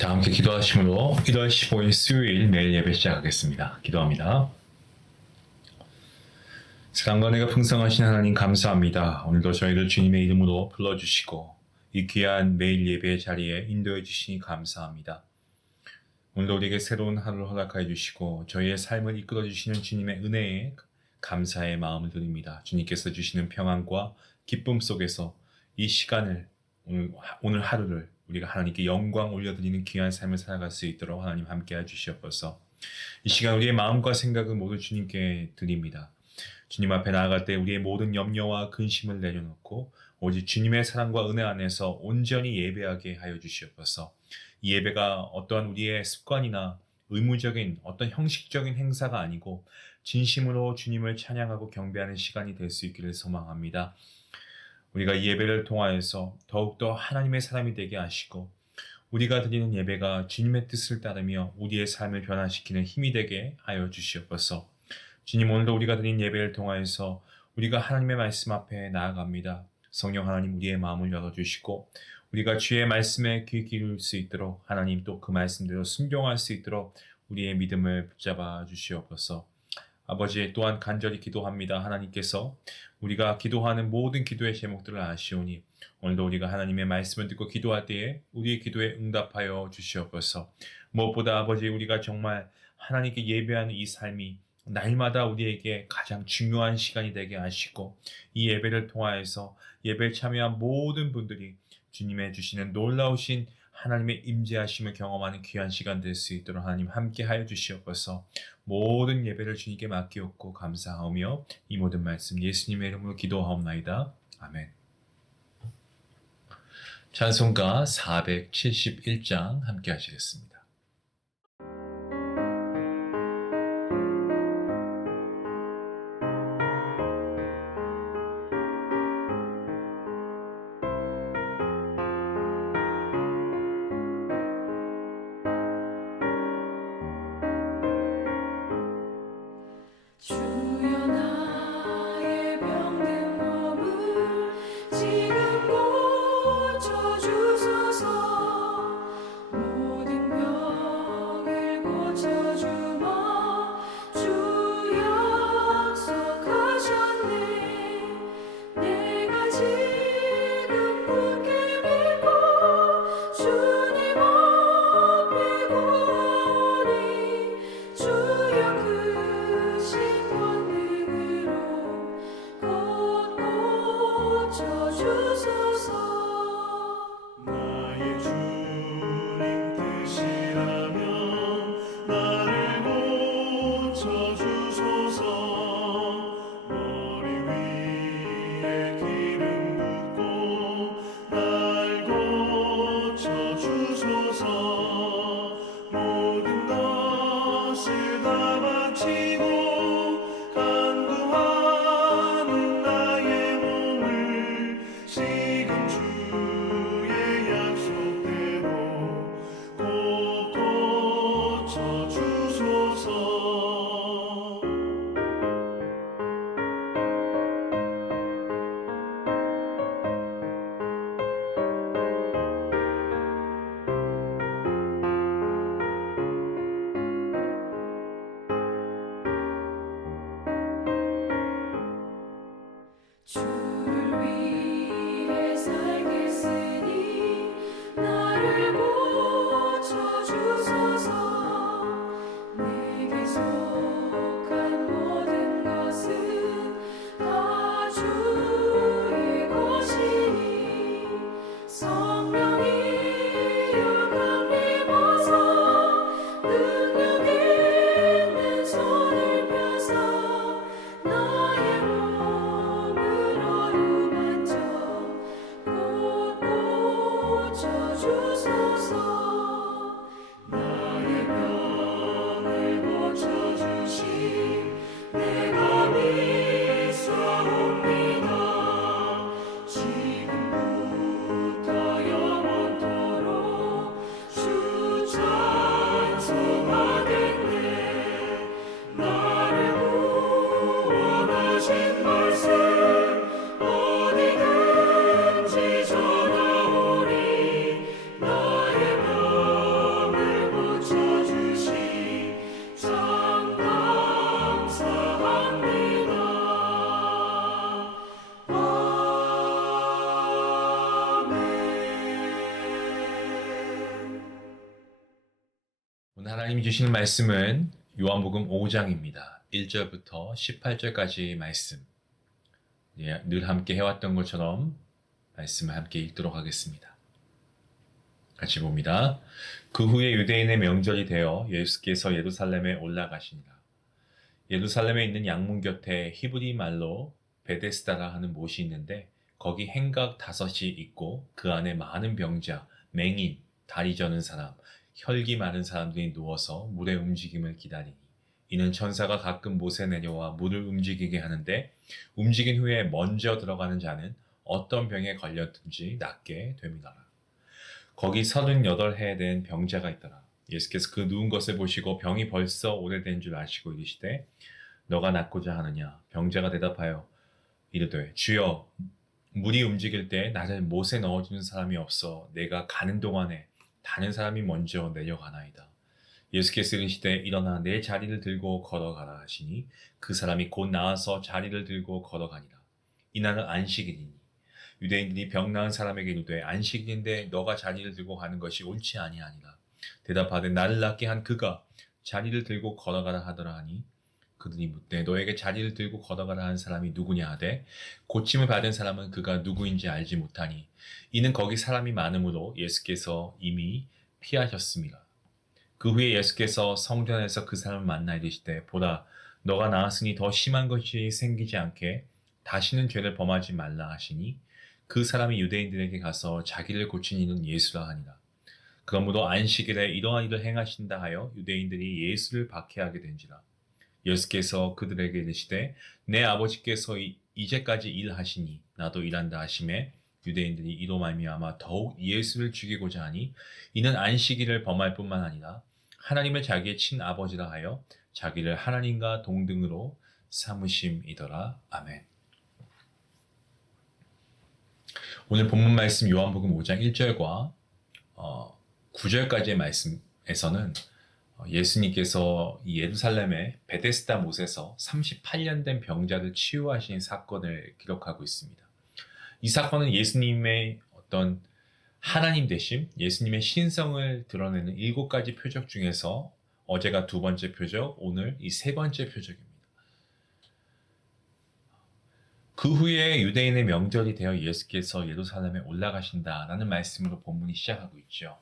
다 함께 기도하심으로 1월 15일 수요일 매일 예배 시작하겠습니다. 기도합니다. 사랑과 내가 풍성하신 하나님 감사합니다. 오늘도 저희를 주님의 이름으로 불러주시고 이 귀한 매일 예배의 자리에 인도해 주시니 감사합니다. 오늘도 우리에게 새로운 하루를 허락하여 주시고 저희의 삶을 이끌어 주시는 주님의 은혜에 감사의 마음을 드립니다. 주님께서 주시는 평안과 기쁨 속에서 이 시간을 오늘 하루를 우리가 하나님께 영광 올려드리는 귀한 삶을 살아갈 수 있도록 하나님 함께해 주시옵소서. 이 시간 우리의 마음과 생각을 모두 주님께 드립니다. 주님 앞에 나아갈 때 우리의 모든 염려와 근심을 내려놓고 오직 주님의 사랑과 은혜 안에서 온전히 예배하게 하여 주시옵소서. 이 예배가 어떠한 우리의 습관이나 의무적인 어떤 형식적인 행사가 아니고 진심으로 주님을 찬양하고 경배하는 시간이 될 수 있기를 소망합니다. 우리가 이 예배를 통하여서 더욱더 하나님의 사람이 되게 하시고 우리가 드리는 예배가 주님의 뜻을 따르며 우리의 삶을 변화시키는 힘이 되게 하여 주시옵소서. 주님, 오늘도 우리가 드린 예배를 통하여서 우리가 하나님의 말씀 앞에 나아갑니다. 성령 하나님, 우리의 마음을 열어주시고 우리가 주의 말씀에 귀 기울일 수 있도록 하나님 또 그 말씀대로 순종할 수 있도록 우리의 믿음을 붙잡아 주시옵소서. 아버지, 또한 간절히 기도합니다. 하나님께서 우리가 기도하는 모든 기도의 제목들을 아시오니 오늘도 우리가 하나님의 말씀을 듣고 기도할 때에 우리의 기도에 응답하여 주시옵소서. 무엇보다 아버지, 우리가 정말 하나님께 예배하는 이 삶이 날마다 우리에게 가장 중요한 시간이 되게 하시고 이 예배를 통하여서 예배에 참여한 모든 분들이 주님의 주시는 놀라우신 하나님의 임재하심을 경험하는 귀한 시간 될 수 있도록 하나님 함께 하여 주시옵소서. 모든 예배를 주님께 맡기옵고 감사하며 이 모든 말씀 예수님의 이름으로 기도하옵나이다. 아멘. 찬송가 471장 함께 하시겠습니다. 오늘 하나님이 주시는 말씀은 요한복음 5장입니다. 1절부터 18절까지 말씀. 늘 함께 해왔던 것처럼 말씀을 함께 읽도록 하겠습니다. 같이 봅니다. 그 후에 유대인의 명절이 되어 예수께서 예루살렘에 올라가시니라. 예루살렘에 있는 양문 곁에 히브리 말로 베데스다라 하는 못이 있는데 거기 행각 5이 있고 그 안에 많은 병자, 맹인, 다리 저는 사람, 혈기 많은 사람들이 누워서 물의 움직임을 기다리니 이는 천사가 가끔 못에 내려와 물을 움직이게 하는데 움직인 후에 먼저 들어가는 자는 어떤 병에 걸렸든지 낫게 됩니다. 거기 38해 된 병자가 있더라. 예수께서 그 누운 것을 보시고 병이 벌써 오래된 줄 아시고 이르시되 너가 낫고자 하느냐? 병자가 대답하여 이르되 주여 물이 움직일 때 나를 못에 넣어주는 사람이 없어 내가 가는 동안에 다른 사람이 먼저 내려가나이다. 예수께서 이르시되 일어나 내 자리를 들고 걸어가라 하시니 그 사람이 곧 나와서 자리를 들고 걸어가니라. 이날은 안식일이니 유대인들이 병 나은 사람에게 이르되 안식일인데 너가 자리를 들고 가는 것이 옳지 아니하니라. 대답하되 나를 낫게 한 그가 자리를 들고 걸어가라 하더라 하니 그들이 묻되 너에게 자리를 들고 걸어가라 한 사람이 누구냐 하되 고침을 받은 사람은 그가 누구인지 알지 못하니 이는 거기 사람이 많으므로 예수께서 이미 피하셨습니다. 그 후에 예수께서 성전에서 그 사람을 만나 이르시되 보라 너가 나았으니 더 심한 것이 생기지 않게 다시는 죄를 범하지 말라 하시니 그 사람이 유대인들에게 가서 자기를 고친 이는 예수라 하니라. 그러므로 안식일에 이러한 일을 행하신다 하여 유대인들이 예수를 박해하게 된지라. 예수께서 그들에게 이르시되 내 아버지께서 이제까지 일하시니 나도 일한다 하시매 유대인들이 이로 말미암아 더욱 예수를 죽이고자 하니 이는 안식일을 범할 뿐만 아니라 하나님을 자기의 친아버지라 하여 자기를 하나님과 동등으로 삼으심이더라. 아멘. 오늘 본문 말씀 요한복음 5장 1절과 9절까지의 말씀에서는 예수님께서 예루살렘의 베데스다 못에서 38년 된 병자를 치유하신 사건을 기록하고 있습니다. 이 사건은 예수님의 어떤 하나님 되심, 예수님의 신성을 드러내는 7가지 표적 중에서 어제가 2번째 표적, 오늘 이 3번째 표적입니다. 그 후에 유대인의 명절이 되어 예수께서 예루살렘에 올라가신다라는 말씀으로 본문이 시작하고 있죠.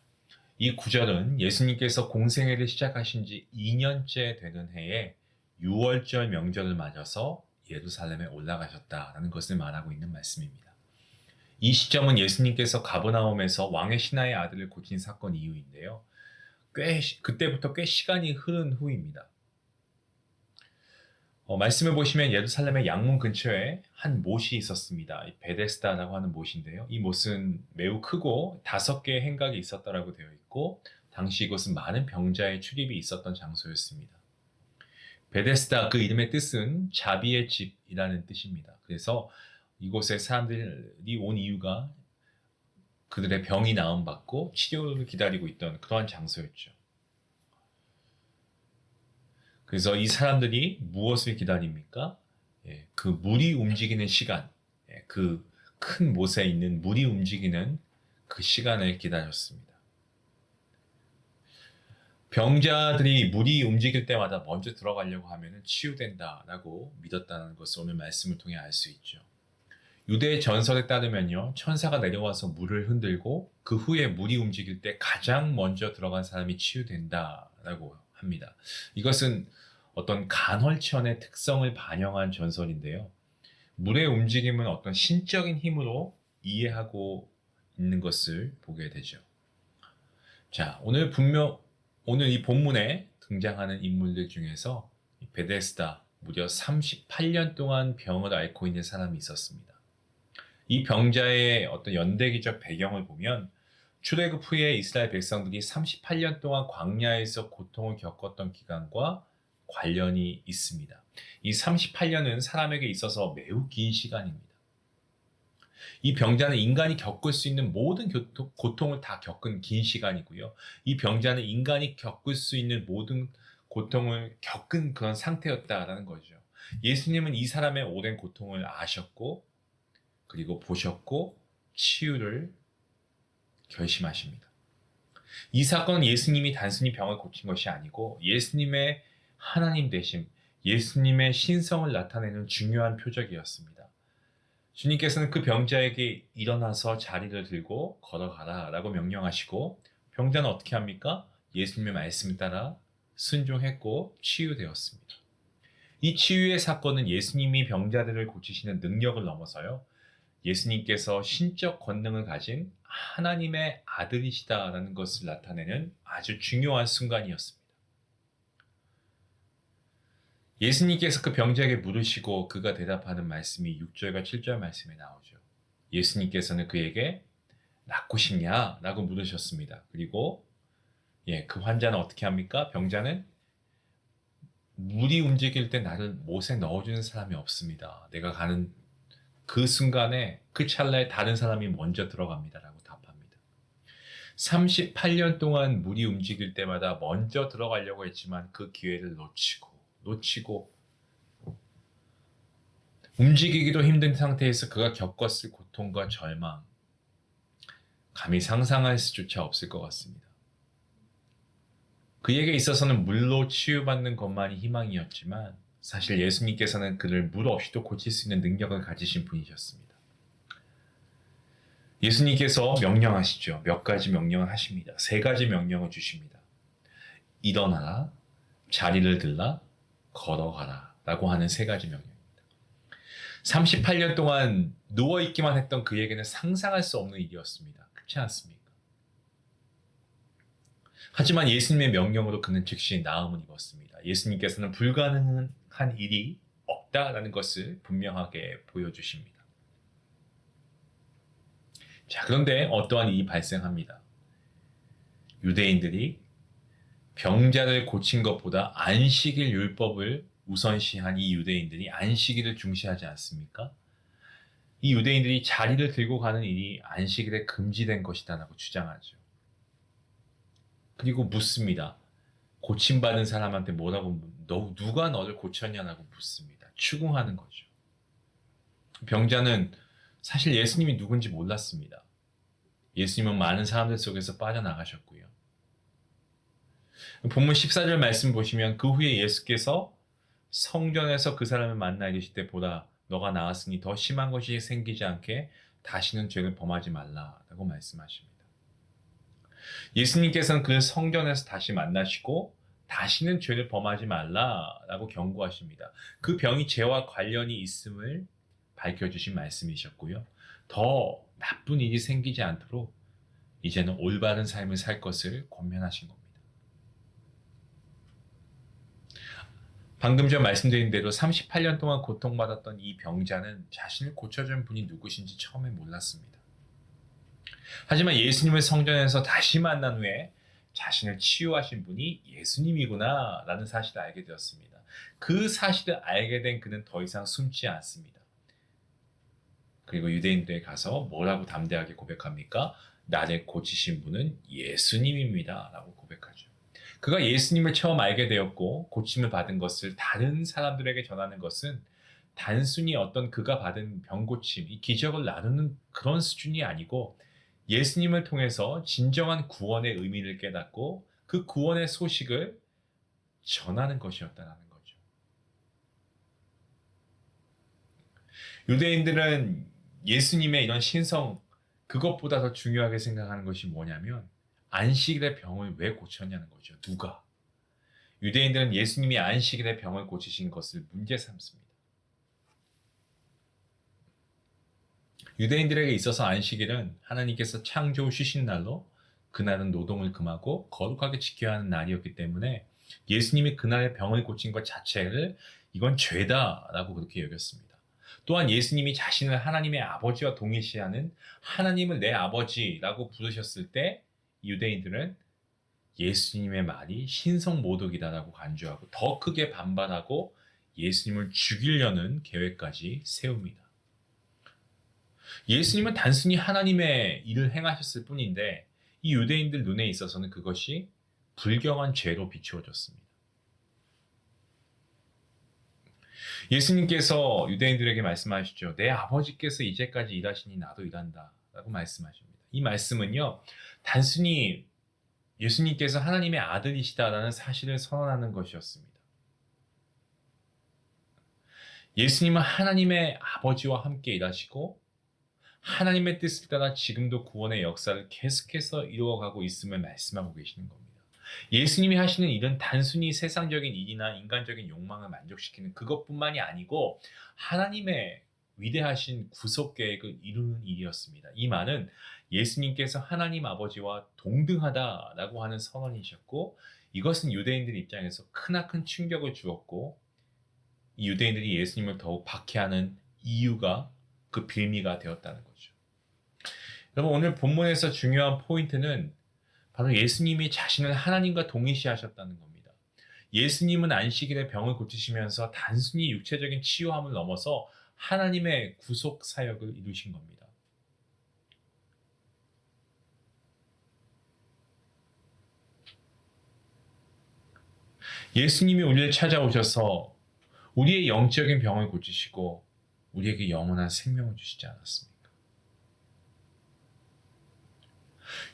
이 구절은 예수님께서 공생애를 시작하신 지 2년째 되는 해에 6월절 명절을 맞아서 예루살렘에 올라가셨다라는 것을 말하고 있는 말씀입니다. 이 시점은 예수님께서 가버나움에서 왕의 신하의 아들을 고친 사건 이후인데요. 그때부터 꽤 시간이 흐른 후입니다. 말씀을 보시면 예루살렘의 양문 근처에 한 못이 있었습니다. 베데스다라고 하는 못인데요. 이 못은 매우 크고 5개의 행각이 있었다라고 되어 있고 당시 이곳은 많은 병자의 출입이 있었던 장소였습니다. 베데스다 그 이름의 뜻은 자비의 집이라는 뜻입니다. 그래서 이곳에 사람들이 온 이유가 그들의 병이 나음받고 치료를 기다리고 있던 그러한 장소였죠. 그래서 이 사람들이 무엇을 기다립니까? 그 물이 움직이는 시간, 그 큰 못에 있는 물이 움직이는 그 시간을 기다렸습니다. 병자들이 물이 움직일 때마다 먼저 들어가려고 하면 치유된다라고 믿었다는 것을 오늘 말씀을 통해 알 수 있죠. 유대 전설에 따르면요, 천사가 내려와서 물을 흔들고 그 후에 물이 움직일 때 가장 먼저 들어간 사람이 치유된다라고 합니다. 이것은 어떤 간헐천의 특성을 반영한 전설인데요. 물의 움직임은 어떤 신적인 힘으로 이해하고 있는 것을 보게 되죠. 자, 오늘 이 본문에 등장하는 인물들 중에서 베데스다 무려 38년 동안 병을 앓고 있는 사람이 있었습니다. 이 병자의 어떤 연대기적 배경을 보면 출애굽 후에 이스라엘 백성들이 38년 동안 광야에서 고통을 겪었던 기간과 관련이 있습니다. 이 38년은 사람에게 있어서 매우 긴 시간입니다. 이 병자는 인간이 겪을 수 있는 모든 고통을 다 겪은 긴 시간이고요. 이 병자는 인간이 겪을 수 있는 모든 고통을 겪은 그런 상태였다라는 거죠. 예수님은 이 사람의 오랜 고통을 아셨고 그리고 보셨고 치유를 결심하십니다. 이 사건은 예수님이 단순히 병을 고친 것이 아니고 예수님의 하나님 되심, 예수님의 신성을 나타내는 중요한 표적이었습니다. 주님께서는 그 병자에게 일어나서 자리를 들고 걸어가라 라고 명령하시고 병자는 어떻게 합니까? 예수님의 말씀을 따라 순종했고 치유되었습니다. 이 치유의 사건은 예수님이 병자들을 고치시는 능력을 넘어서요. 예수님께서 신적 권능을 가진 하나님의 아들이시다라는 것을 나타내는 아주 중요한 순간이었습니다. 예수님께서 그 병자에게 물으시고 그가 대답하는 말씀이 6절과 7절 말씀에 나오죠. 예수님께서는 그에게 낫고 싶냐? 라고 물으셨습니다. 그리고 그 환자는 어떻게 합니까? 병자는 물이 움직일 때 나를 못에 넣어주는 사람이 없습니다. 내가 가는 그 순간에 그 찰나에 다른 사람이 먼저 들어갑니다. 라고 답합니다. 38년 동안 물이 움직일 때마다 먼저 들어가려고 했지만 그 기회를 놓치고 움직이기도 힘든 상태에서 그가 겪었을 고통과 절망, 감히 상상할 수조차 없을 것 같습니다. 그에게 있어서는 물로 치유받는 것만이 희망이었지만 사실 예수님께서는 그를 물 없이도 고칠 수 있는 능력을 가지신 분이셨습니다. 예수님께서 명령하시죠. 몇 가지 명령을 하십니다. 3가지 명령을 주십니다. 일어나라, 자리를 들라, 걸어가라 라고 하는 3가지 명령입니다. 38년 동안 누워있기만 했던 그에게는 상상할 수 없는 일이었습니다. 그렇지 않습니까? 하지만 예수님의 명령으로 그는 즉시 나음을 입었습니다. 예수님께서는 불가능한 일이 없다라는 것을 분명하게 보여주십니다. 자, 그런데 어떠한 일이 발생합니다. 유대인들이 병자를 고친 것보다 안식일 율법을 우선시한 이 유대인들이 안식일을 중시하지 않습니까? 이 유대인들이 자리를 들고 가는 일이 안식일에 금지된 것이다라고 주장하죠. 그리고 묻습니다. 고침받은 사람한테 뭐라고 누가 너를 고쳤냐라고 묻습니다. 추궁하는 거죠. 병자는 사실 예수님이 누군지 몰랐습니다. 예수님은 많은 사람들 속에서 빠져나가셨고요. 본문 14절 말씀 보시면 그 후에 예수께서 성전에서 그 사람을 만나 이르실 때 보라 너가 나았으니 더 심한 것이 생기지 않게 다시는 죄를 범하지 말라라고 말씀하십니다. 예수님께서는 그를 성전에서 다시 만나시고 다시는 죄를 범하지 말라라고 경고하십니다. 그 병이 죄와 관련이 있음을 밝혀주신 말씀이셨고요. 더 나쁜 일이 생기지 않도록 이제는 올바른 삶을 살 것을 권면하신 겁니다. 방금 전 말씀드린 대로 38년 동안 고통받았던 이 병자는 자신을 고쳐준 분이 누구신지 처음에 몰랐습니다. 하지만 예수님을 성전에서 다시 만난 후에 자신을 치유하신 분이 예수님이구나 라는 사실을 알게 되었습니다. 그 사실을 알게 된 그는 더 이상 숨지 않습니다. 그리고 유대인들에 가서 뭐라고 담대하게 고백합니까? 나를 고치신 분은 예수님입니다 라고 고백하죠. 그가 예수님을 처음 알게 되었고 고침을 받은 것을 다른 사람들에게 전하는 것은 단순히 어떤 그가 받은 병고침, 이 기적을 나누는 그런 수준이 아니고 예수님을 통해서 진정한 구원의 의미를 깨닫고 그 구원의 소식을 전하는 것이었다는 거죠. 유대인들은 예수님의 이런 신성, 그것보다 더 중요하게 생각하는 것이 뭐냐면 안식일의 병을 왜 고쳤냐는 거죠. 누가? 유대인들은 예수님이 안식일의 병을 고치신 것을 문제 삼습니다. 유대인들에게 있어서 안식일은 하나님께서 창조 쉬신 날로 그날은 노동을 금하고 거룩하게 지켜야 하는 날이었기 때문에 예수님이 그날의 병을 고친 것 자체를 이건 죄다라고 그렇게 여겼습니다. 또한 예수님이 자신을 하나님의 아버지와 동일시하는 하나님을 내 아버지라고 부르셨을 때 유대인들은 예수님의 말이 신성모독이다라고 간주하고 더 크게 반발하고 예수님을 죽이려는 계획까지 세웁니다. 예수님은 단순히 하나님의 일을 행하셨을 뿐인데 이 유대인들 눈에 있어서는 그것이 불경한 죄로 비추어졌습니다. 예수님께서 유대인들에게 말씀하시죠. 내 아버지께서 이제까지 일하시니 나도 일한다 라고 말씀하십니다. 이 말씀은요 단순히 예수님께서 하나님의 아들이시다라는 사실을 선언하는 것이었습니다. 예수님은 하나님의 아버지와 함께 일하시고 하나님의 뜻을 따라 지금도 구원의 역사를 계속해서 이루어가고 있음을 말씀하고 계시는 겁니다. 예수님이 하시는 일은 단순히 세상적인 일이나 인간적인 욕망을 만족시키는 그것뿐만이 아니고 하나님의 위대하신 구속 계획을 이루는 일이었습니다. 이 말은 예수님께서 하나님 아버지와 동등하다라고 하는 선언이셨고 이것은 유대인들 입장에서 크나큰 충격을 주었고 이 유대인들이 예수님을 더욱 박해하는 이유가 그 빌미가 되었다는 거죠. 여러분 오늘 본문에서 중요한 포인트는 바로 예수님이 자신을 하나님과 동일시하셨다는 겁니다. 예수님은 안식일에 병을 고치시면서 단순히 육체적인 치유함을 넘어서 하나님의 구속 사역을 이루신 겁니다. 예수님이 우리를 찾아오셔서 우리의 영적인 병을 고치시고 우리에게 영원한 생명을 주시지 않았습니까?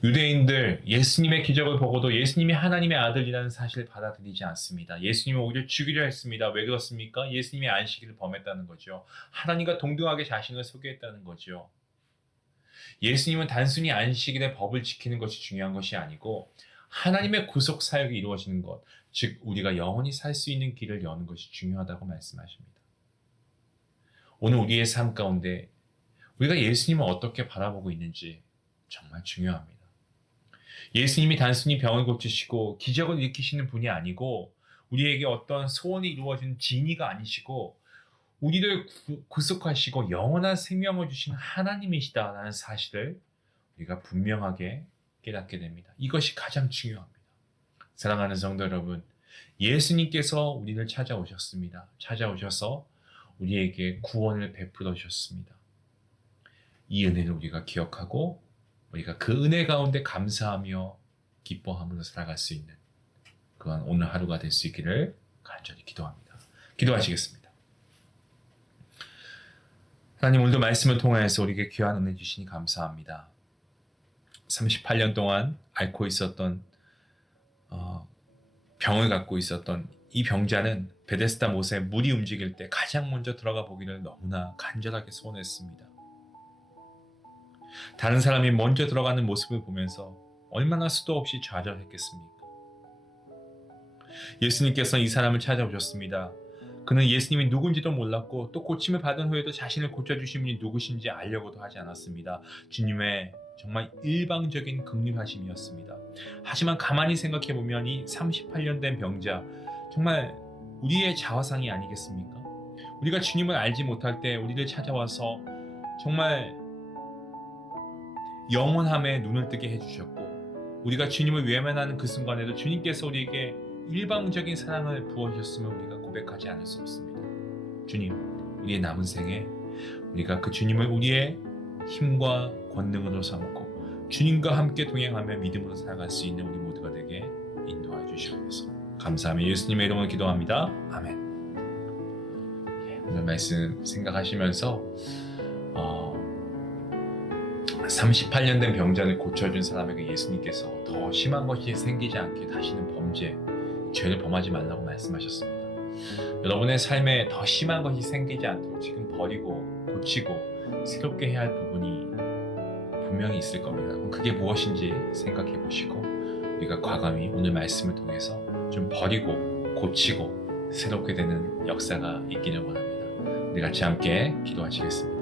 유대인들 예수님의 기적을 보고도 예수님이 하나님의 아들이라는 사실을 받아들이지 않습니다. 예수님은 오히려 죽이려 했습니다. 왜 그렇습니까? 예수님의 안식일을 범했다는 거죠. 하나님과 동등하게 자신을 소개했다는 거죠. 예수님은 단순히 안식일의 법을 지키는 것이 중요한 것이 아니고 하나님의 구속 사역이 이루어지는 것, 즉 우리가 영원히 살 수 있는 길을 여는 것이 중요하다고 말씀하십니다. 오늘 우리의 삶 가운데 우리가 예수님을 어떻게 바라보고 있는지 정말 중요합니다. 예수님이 단순히 병을 고치시고 기적을 일으키시는 분이 아니고 우리에게 어떤 소원이 이루어진 진의가 아니시고 우리를 구속하시고 영원한 생명을 주신 하나님이시다라는 사실을 우리가 분명하게 깨닫게 됩니다. 이것이 가장 중요합니다. 사랑하는 성도 여러분, 예수님께서 우리를 찾아오셨습니다. 찾아오셔서 우리에게 구원을 베풀어 주셨습니다. 이 은혜를 우리가 기억하고 우리가 그 은혜 가운데 감사하며 기뻐함으로 살아갈 수 있는 그런 오늘 하루가 될 수 있기를 간절히 기도합니다. 기도하시겠습니다. 하나님 오늘도 말씀을 통하여서 우리에게 귀한 은혜 주시니 감사합니다. 38년 동안 앓고 있었던 병을 갖고 있었던 이 병자는 베데스다 못에 물이 움직일 때 가장 먼저 들어가 보기를 너무나 간절하게 소원했습니다. 다른 사람이 먼저 들어가는 모습을 보면서 얼마나 수도 없이 좌절했겠습니까? 예수님께서 이 사람을 찾아오셨습니다. 그는 예수님이 누군지도 몰랐고 또 고침을 받은 후에도 자신을 고쳐주신 분이 누구신지 알려고도 하지 않았습니다. 주님의 정말 일방적인 긍휼하심이었습니다. 하지만 가만히 생각해보면 이 38년 된 병자 정말 우리의 자화상이 아니겠습니까? 우리가 주님을 알지 못할 때 우리를 찾아와서 정말 영원함에 눈을 뜨게 해주셨고 우리가 주님을 외면하는 그 순간에도 주님께서 우리에게 일방적인 사랑을 부어주셨음을 우리가 고백하지 않을 수 없습니다. 주님, 우리의 남은 생에 우리가 그 주님을 우리의 힘과 권능으로 삼고 주님과 함께 동행하며 믿음으로 살아갈 수 있는 우리 모두가 되게 인도하여 주시옵소서. 감사하며 예수님의 이름으로 기도합니다. 아멘. 오늘 말씀 생각하시면서 38년 된 병자를 고쳐준 사람에게 예수님께서 더 심한 것이 생기지 않게 다시는 죄를 범하지 말라고 말씀하셨습니다. 여러분의 삶에 더 심한 것이 생기지 않도록 지금 버리고 고치고 새롭게 해야 할 부분이 분명히 있을 겁니다. 그게 무엇인지 생각해 보시고 우리가 과감히 오늘 말씀을 통해서 좀 버리고 고치고 새롭게 되는 역사가 있기를 원합니다. 우리 같이 함께 기도하시겠습니다.